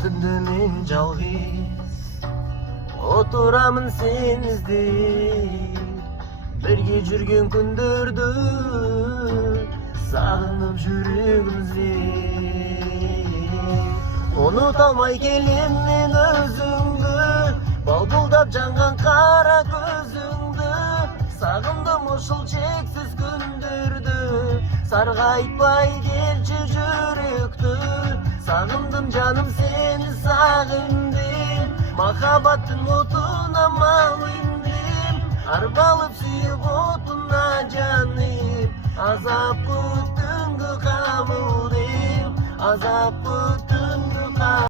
Түнде мен жалғыз отырамын сен іздеп, бірге жүрген күндерді сағынып жүрегімізде. Ұмыта алмай келем мен өзіңді, балбылдап жанған қара көзіңді. Сағындым ушыл шексіз күндерді, сарғайтпай келші жүректі. Сағындым жаным сені сағындым, махаббаттың отына малындым. Арбалып сүйіп отына жаным, азапты түнгі қамылдым, азапты түнгі